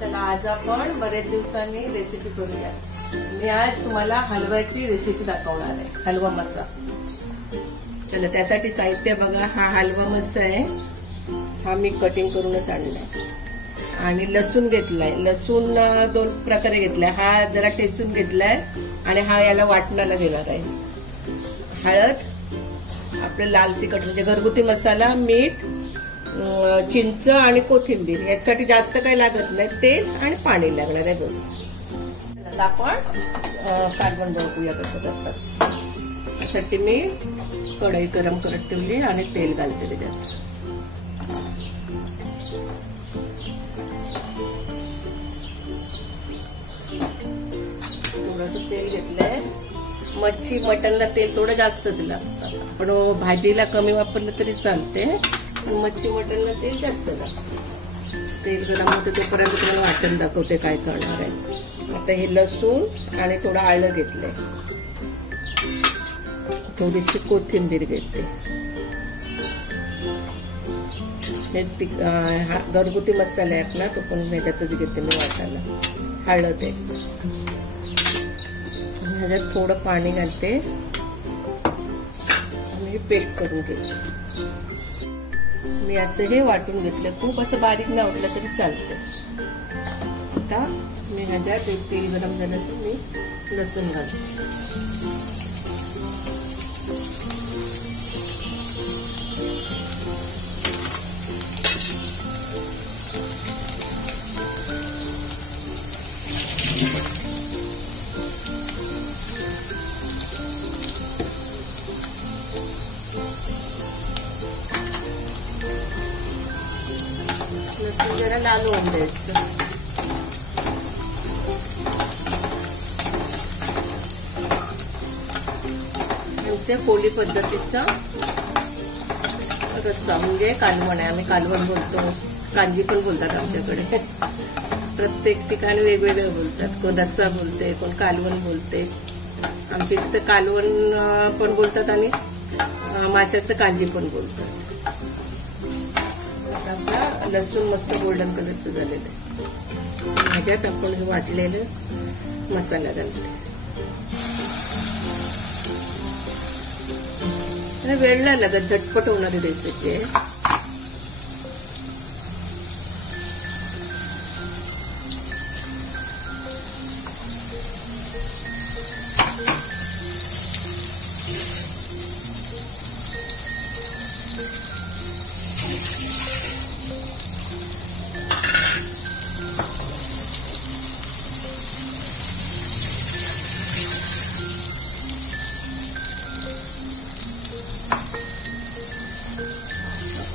चला आज आपण बरेच दिवसांनी रेसिपी करूया। मी आज तुम्हाला हलव्याची रेसिपी दाखवणार आहे, हलवा मसा। चला त्यासाठी साहित्य बघा, हा हलवा मसा आहे, हा मी कटिंग करूनच आणलाय। आणि लसूण घेतलाय, लसूण दोन प्रकारे घेतलाय, हा जरा ठेचून घेतलाय आणि हा याला वाटणाला घेणार आहे। हळद, आपले लाल तिखट म्हणजे घरगुती मसाला, मीठ, चिंच आणि कोथिंबीर, यासाठी जास्त काही लागत नाही, तेल आणि पाणी लागणार आहे बस। आता आपण कालवण बघूया कसं करतात। त्यासाठी मी कढई गरम करत ठेवली आणि तेल घालते त्याच्यात। थोडंसं तेल घेतलंय। मच्छी मटनला तेल थोडं जास्तच लागतं, पण भाजीला कमी वापरलं तरी चालते, मच्छी मटनला तेल जास्त लागतं। तेल गरम होते तोपर्यंत तुम्हाला वाटण दाखवते काय करणार आहे। आता हे लसूण आणि थोडं आलं घेतलंय, थोडीशी कोथिंबीर घेते। हे घरगुती मसाले आहेत ना, तो पण ह्याच्यातच घेते मी वाटायला। हळद आहे, ह्याच्यात थोडं पाणी घालते आणि पेस्ट करून घेते। मी असं हे वाटून घेतलं, खूप असं बारीक नाही वाटलं तरी चालतं। आता मी ह्याच्यात तेल गरम झालं असं मी लसूण घालते। लसूण जरा लाल होऊन द्यायचं। आमच्या कोली पद्धतीचा रस्सा म्हणजे कालवण आहे, आम्ही कालवण बोलतो, कांजी पण बोलतात आमच्याकडे। प्रत्येक ठिकाणी वेगवेगळं बोलतात, कोण रस्सा बोलते, कोण कालवण बोलते। आमच्या इथं कालवण पण बोलतात आणि माशाचं कांजी पण बोलतात। आता लसूण मस्त गोल्डन कलरचं झालेलं आहे, ह्याच्यात आपण हे वाटलेलं मसाला घालते। वेळ नाही लागत, झटपट होणारी रेसिपी आहे।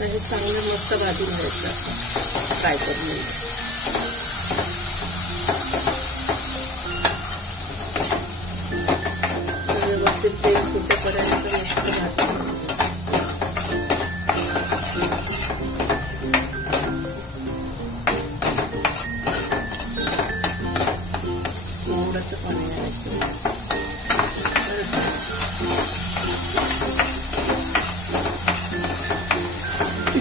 हे चांगलं मस्त भाजून घ्यायचं फ्राय करून। व्यवस्थित तेल सुटेपर्यंत मस्त भाजून थोडंसं पाणी घालायचं।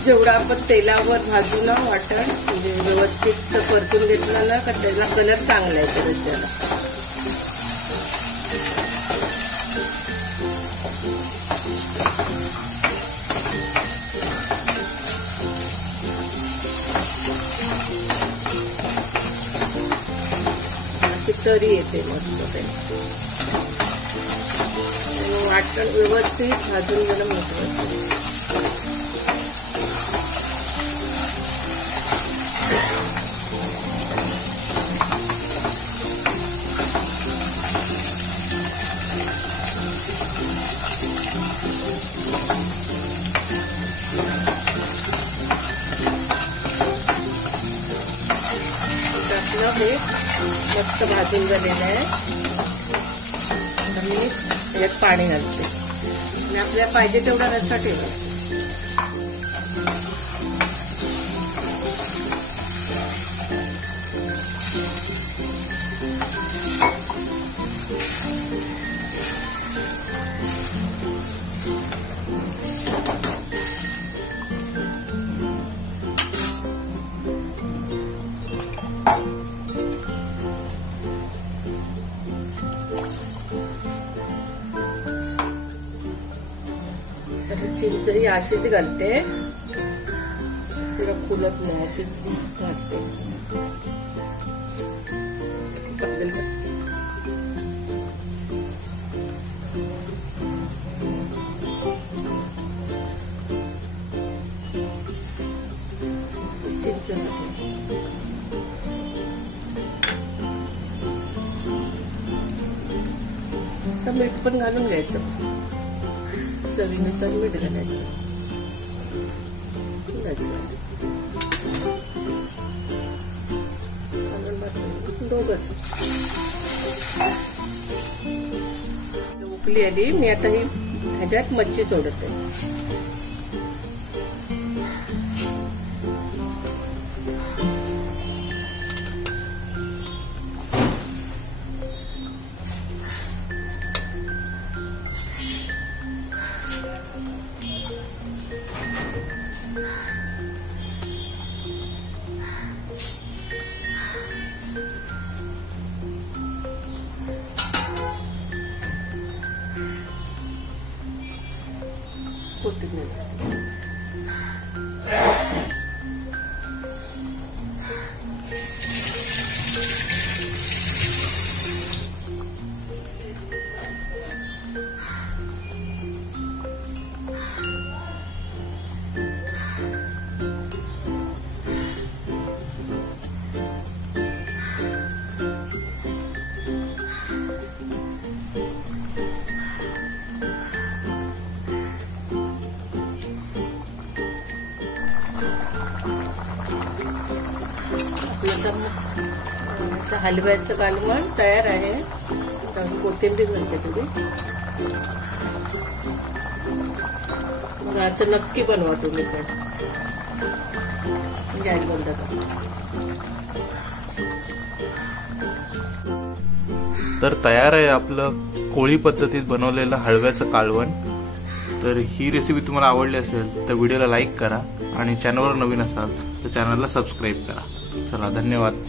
जेवढं आपण तेलावर भाजू ना वाटण, म्हणजे व्यवस्थित परतून घेतलं ना का त्याला कलर चांगला येतो रस्स्याला। अशी तरी येते मस्त वाटण व्यवस्थित भाजून गेलं महत्वाचं। हे मस्त भाजून झालेलं आहे आणि यात पाणी घालते आणि आपल्याला पाहिजे तेवढा रस्सा ठेवायचा। चिंच ही अशीच घालते, तिला फुलत नाही, अशीच घालते. चिंच मीठ पण घालून घ्यायचं, चवीनुसार मीठ घालायचं. दोघच उकली आली. मी आता ही ह्याच्यात मच्छी सोडते. हलव्याचं कालवण तयार आहे. कोथिंबीर घालते तुम्ही. मग असं नक्की बनवा तुम्ही पण. गॅस बंद करा. तर तयार आहे आपलं कोळी पद्धतीत बनवलेलं हलव्याचं कालवण. तर ही रेसिपी तुम्हाला आवडली असेल तर व्हिडिओला लाईक करा आणि चॅनलवर नवीन असाल तर चॅनलला सबस्क्राईब करा. चला, धन्यवाद.